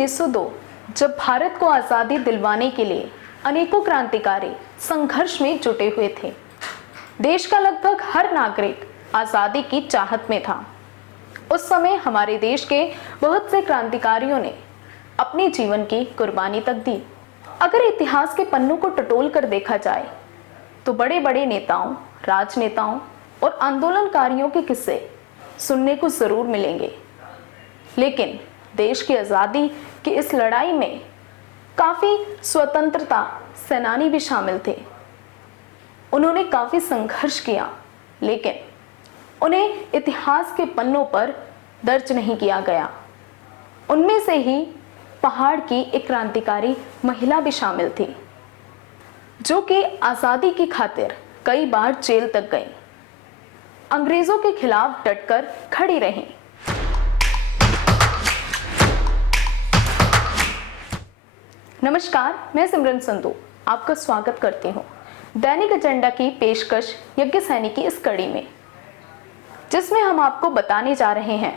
1902 जब भारत को आज़ादी दिलवाने के लिए अनेकों क्रांतिकारी संघर्ष में जुटे हुए थे। देश का लगभग हर नागरिक आज़ादी की चाहत में था। उस समय हमारे देश के बहुत से क्रांतिकारियों ने अपने जीवन की कुर्बानी तक दी। अगर इतिहास के पन्नों को टटोल कर देखा जाए तो बड़े बड़े नेताओं, राजनेताओं और आंदोलनकारियों के किस्से सुनने को जरूर मिलेंगे, लेकिन देश की आज़ादी की इस लड़ाई में काफ़ी स्वतंत्रता सेनानी भी शामिल थे। उन्होंने काफ़ी संघर्ष किया, लेकिन उन्हें इतिहास के पन्नों पर दर्ज नहीं किया गया। उनमें से ही पहाड़ की एक क्रांतिकारी महिला भी शामिल थी, जो कि आज़ादी की खातिर कई बार जेल तक गई, अंग्रेजों के खिलाफ डटकर खड़ी रहीं। नमस्कार, मैं सिमरन संधू आपका स्वागत करती हूँ दैनिक एजेंडा की पेशकश यज्ञ सैनिकी इस कड़ी में, जिसमें हम आपको बताने जा रहे हैं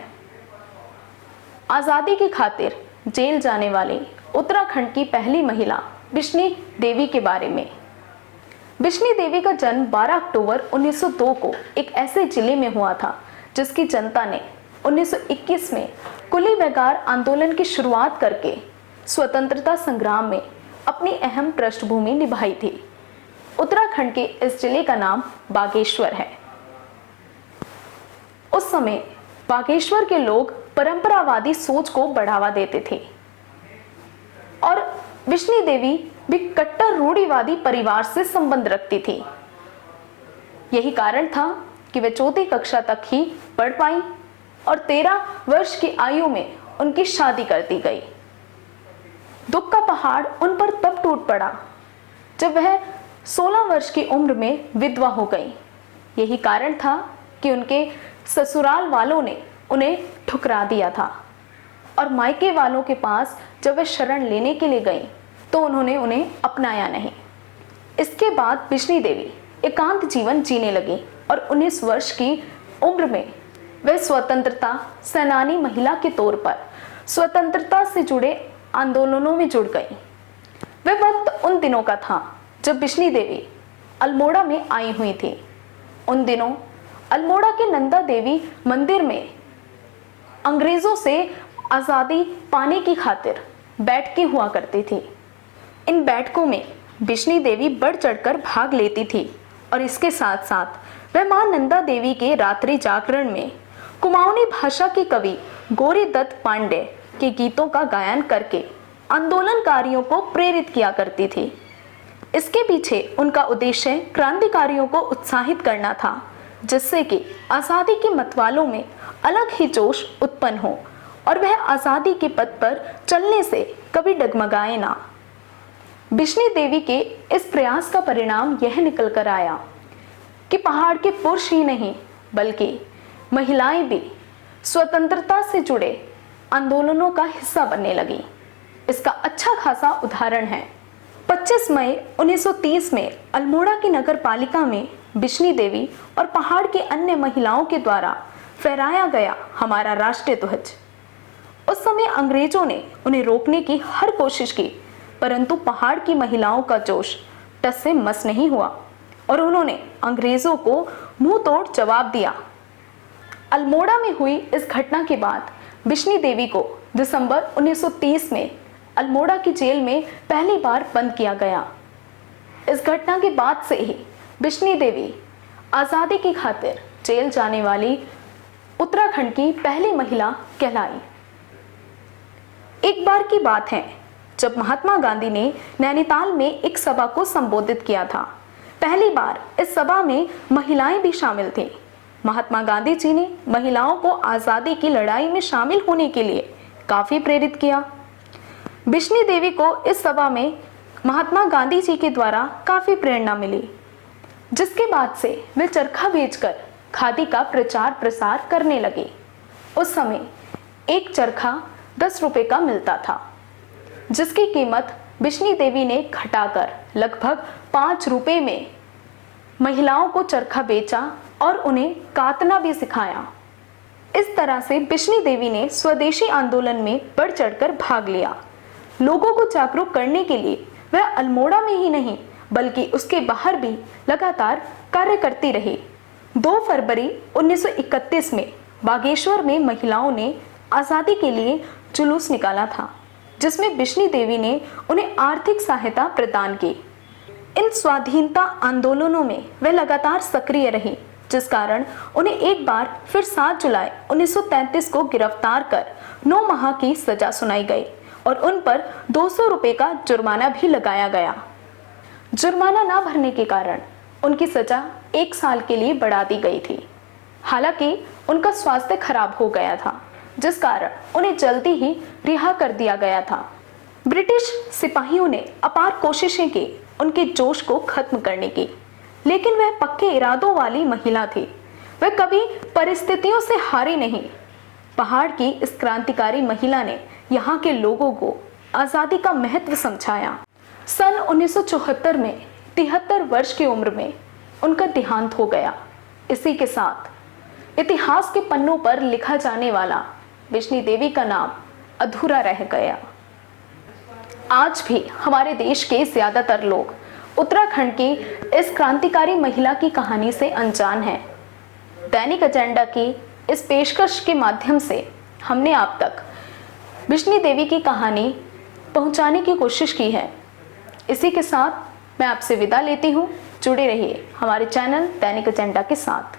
आज़ादी की खातिर जेल जाने वाली उत्तराखंड की पहली महिला बिश्नी देवी के बारे में। बिश्नी देवी का जन्म 12 अक्टूबर 1902 को एक ऐसे जिले में हुआ था जिसकी जनता ने 1921 में कुली बेगार आंदोलन की शुरुआत करके स्वतंत्रता संग्राम में अपनी अहम पृष्ठभूमि निभाई थी। उत्तराखंड के इस जिले का नाम बागेश्वर है। उस समय बागेश्वर के लोग परंपरावादी सोच को बढ़ावा देते थे और बिश्नी देवी भी कट्टर रूढ़िवादी परिवार से संबंध रखती थी। यही कारण था कि वे चौथी कक्षा तक ही पढ़ पाई और 13 वर्ष की आयु में उनकी शादी कर दी गई। दुख का पहाड़ उन पर तब टूट पड़ा जब वह 16 वर्ष की उम्र में विधवा हो गई। यही कारण था कि उनके ससुराल वालों ने उन्हें ठुकरा दिया था और मायके वालों के पास जब वे शरण लेने के लिए गईं तो उन्होंने उन्हें अपनाया नहीं। इसके बाद बिश्नी देवी एकांत जीवन जीने लगी और 19 वर्ष की उम्र में वे स्वतंत्रता सेनानी महिला के तौर पर स्वतंत्रता से जुड़े आंदोलनों में जुड़ गई। वह वक्त उन दिनों का था जब बिश्नी देवी अल्मोड़ा में आई हुई थी। उन दिनों अल्मोड़ा के नंदा देवी मंदिर में अंग्रेजों से आज़ादी पाने की खातिर बैठकें हुआ करती थी। इन बैठकों में बिश्नी देवी बढ़ चढ़कर भाग लेती थी और इसके साथ साथ वह मां नंदा देवी के रात्रि जागरण में कुमाऊनी भाषा के कवि गौरी दत्त पांडे के गीतों का गायन करके आंदोलनकारियों को प्रेरित किया करती थी। इसके पीछे उनका उद्देश्य क्रांतिकारियों को उत्साहित करना था, जिससे कि आज़ादी के मतवालों में अलग ही जोश उत्पन्न हो और वह आज़ादी के पथ पर चलने से कभी डगमगाए ना। बिश्नी देवी के इस प्रयास का परिणाम यह निकल कर आया कि पहाड़ के पुरुष ही नहीं बल्कि महिलाएं भी स्वतंत्रता से जुड़े आंदोलनों का हिस्सा बनने लगी। इसका अच्छा खासा उदाहरण है 25 मई 1930 में अल्मोड़ा की नगर पालिका में बिश्नी देवी और पहाड़ की अन्य महिलाओं के द्वारा फहराया गया हमारा राष्ट्रीय ध्वज। उस समय अंग्रेजों ने उन्हें रोकने की हर कोशिश की, परंतु पहाड़ की महिलाओं का जोश टस से मस नहीं हुआ और उन्होंने अंग्रेजों को मुंह तोड़ जवाब दिया। अल्मोड़ा में हुई इस घटना के बाद बिश्नी देवी को दिसंबर 1930 में अल्मोड़ा की जेल में पहली बार बंद किया गया। इस घटना के बाद से ही बिश्नी देवी आज़ादी की खातिर जेल जाने वाली उत्तराखंड की पहली महिला कहलाई। एक बार की बात है जब महात्मा गांधी ने नैनीताल में एक सभा को संबोधित किया था। पहली बार इस सभा में महिलाएं भी शामिल थीं। महात्मा गांधी जी ने महिलाओं को आज़ादी की लड़ाई में शामिल होने के लिए काफ़ी प्रेरित किया। बिश्नी देवी को इस सभा में महात्मा गांधी जी के द्वारा काफ़ी प्रेरणा मिली, जिसके बाद से वे चरखा बेचकर खादी का प्रचार प्रसार करने लगे। उस समय एक चरखा 10 रुपए का मिलता था, जिसकी कीमत बिश्नी देवी ने घटाकर लगभग 5 रुपए में महिलाओं को चरखा बेचा और उन्हें कातना भी सिखाया। इस तरह से बिश्नी देवी ने स्वदेशी आंदोलन में बढ़ चढ़कर भाग लिया। लोगों को जागरूक करने के लिए वह अल्मोड़ा में ही नहीं बल्कि उसके बाहर भी लगातार कार्य करती रही। 2 फरवरी 1931 में बागेश्वर में महिलाओं ने आज़ादी के लिए जुलूस निकाला था, जिसमें बिश्नी देवी ने उन्हें आर्थिक सहायता प्रदान की। इन स्वाधीनता आंदोलनों में वे लगातार सक्रिय रही, जिस कारण उन्हें एक बार फिर 7 जुलाई 1933 को गिरफ्तार कर 9 माह की सजा सुनाई गई और उन पर 200 रुपये का जुर्माना भी लगाया गया। जुर्माना न भरने के कारण उनकी सजा 1 साल के लिए बढ़ा दी गई थी। हालांकि उनका स्वास्थ्य खराब हो गया था, जिस कारण उन्हें जल्दी ही रिहा कर दिया गया था। ब्रिटिश सिपाहियों ने अपार कोशिशें की उनके जोश को खत्म करने की, लेकिन वह पक्के इरादों वाली महिला थी। वह कभी परिस्थितियों से हारी नहीं। पहाड़ की इस क्रांतिकारी महिला ने यहाँ के लोगों को आज़ादी का महत्व समझाया। सन 1974 में 73 वर्ष की उम्र में उनका देहांत हो गया। इसी के साथ इतिहास के पन्नों पर लिखा जाने वाला बिश्नी देवी का नाम अधूरा रह गया। आज भी हमारे देश के ज्यादातर लोग उत्तराखंड की इस क्रांतिकारी महिला की कहानी से अनजान हैं। दैनिक एजेंडा की इस पेशकश के माध्यम से हमने आप तक बिश्नी देवी की कहानी पहुंचाने की कोशिश की है। इसी के साथ मैं आपसे विदा लेती हूं। जुड़े रहिए हमारे चैनल दैनिक एजेंडा के साथ।